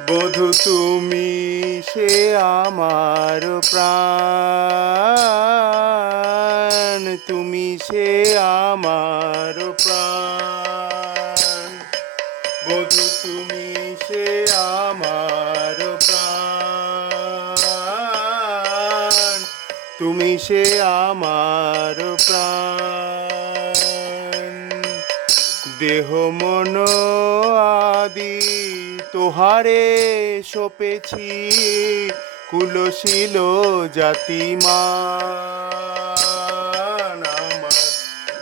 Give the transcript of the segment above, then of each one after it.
বধূ তুমি সে আমার প্রাণ, তুমি সে আমার প্রাণ। বধূ তুমি সে আমার প্রাণ, তুমি সে আমার প্রাণ। দেহ মন আদি তোহারে সপেছি, কুলশীল জাতিমান আমার।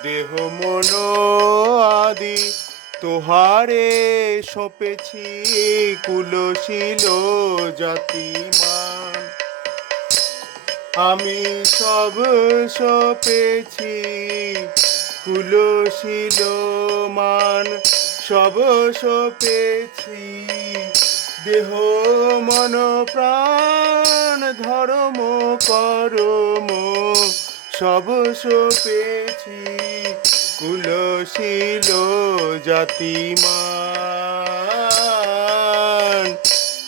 দেহ মন আদি তোহারে সপেছি, কুলশীল জাতিমান। আমি সব সপেছি কুলশীল মান, সব সপেছি দেহ মন প্রাণ ধর্ম করম, সব সপেছি কুলশীল জাতিমান,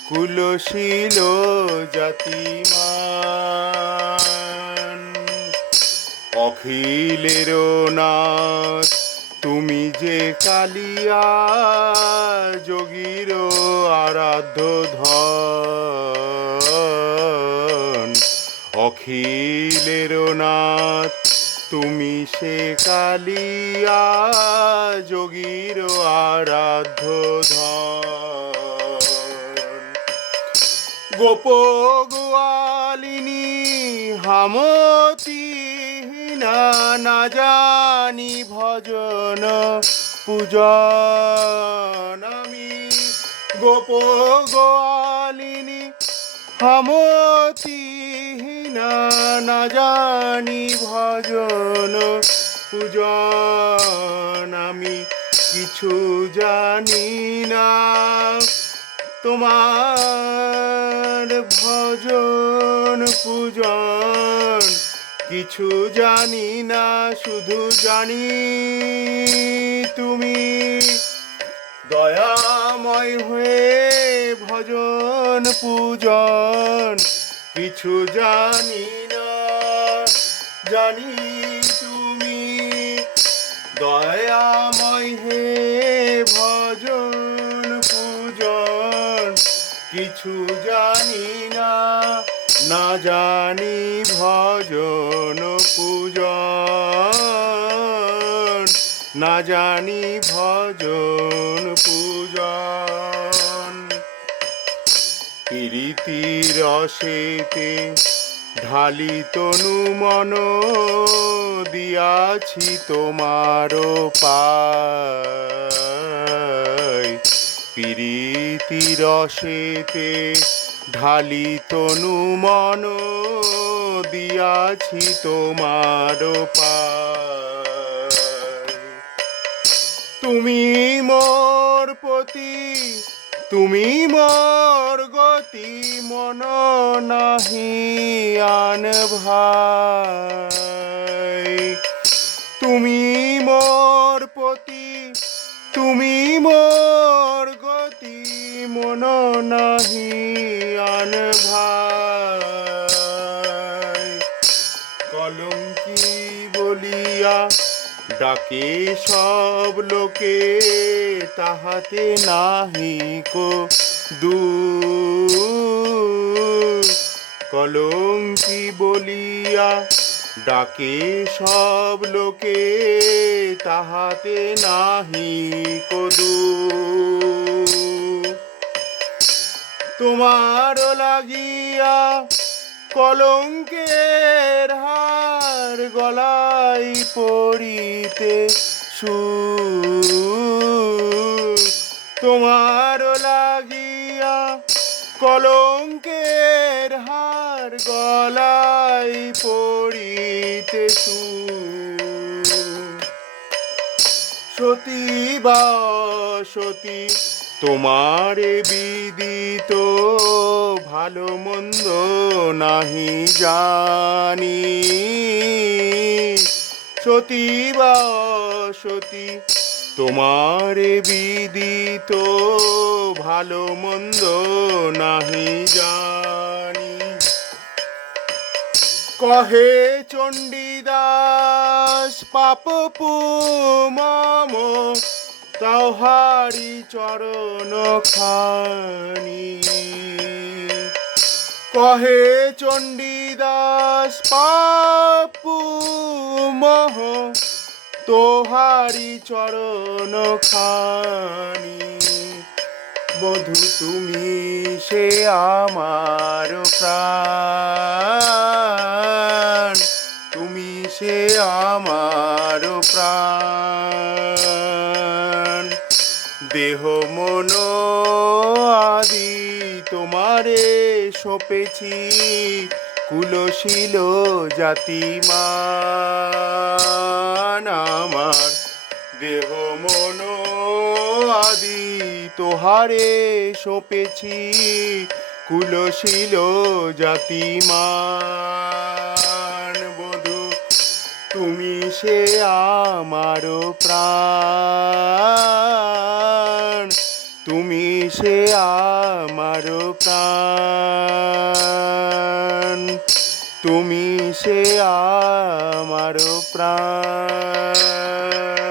কুলশীল জাতিমান। অখিলের নাথ তুমি যে কালিয়া, যোগীর আরাধ্য ধন। অখিলের নাথ তুমি সে কালিয়া, যোগীর আরাধ্য ধন। গোপ গোয়ালিনী হামতি না জানি ভজন পূজন। আমি গোপ গোয়ালিনী হামতি না জানি ভজন পূজন। আমি কিছু জানি না তোমার ভজন পূজন, কিছু জানি না, শুধু জানি তুমি দয়াময় হয়ে ভজন পূজন। কিছু জানি না, জানি তুমি দয়াময় হে ভজন পূজন। কিছু জানি না, না জানি ভজন পূজন, না জানি ভজন পূজন। প্রীতি রসেতে ঢালি তনু মন, দিয়াছি তোমার পায়। প্রীতি রসেতে ঢালি তনু মন, দিয়াছি তোমার পায়। তুমি মোর পতি, তুমি মোর গতি, মন নাহি আন ভাই। তুমি মোর পতি, তুমি মোর গতি, মন নাহি আন ভাই। কলঙ্কি বলিয়া ডাকে সব লোকে, তাহাতে নাহি কো দূর। কলঙ্কি বলিয়া ডাকে সব লোকে, তাহাতে নাহি কো দূর। তোমার লাগিয়া কলঙ্কের হার, গলায় পড়িতে সুর। তোমার লাগিয়া কলঙ্কের হার, গলায় পড়িতে সুর। সতী বা সতী তোমারে বিদিত, ভালো মন্দ নাহি জানি। সতী বা সতী তোমারে বিদিত ভালো মন্দ নাহি জানি। কহে চণ্ডীদাস পাপ মম তাহারি চরণ খানি। কহে চণ্ডীদাস পাপু মহ তোহারি চরণ খানি। বধূ তুমি সে আমার প্রাণ, তুমি সে আমার প্রাণ। দেহ মন আদি তোমারে সপেছি, কুলশীল জাতিমান আমার। দেহ মন আদি তোহারে সপেছি, কুলশীল জাতিমান। বধূ তুমি সে আমার প্রাণ, তুমি সে আমার প্রাণ, তুমি সে আমার প্রাণ।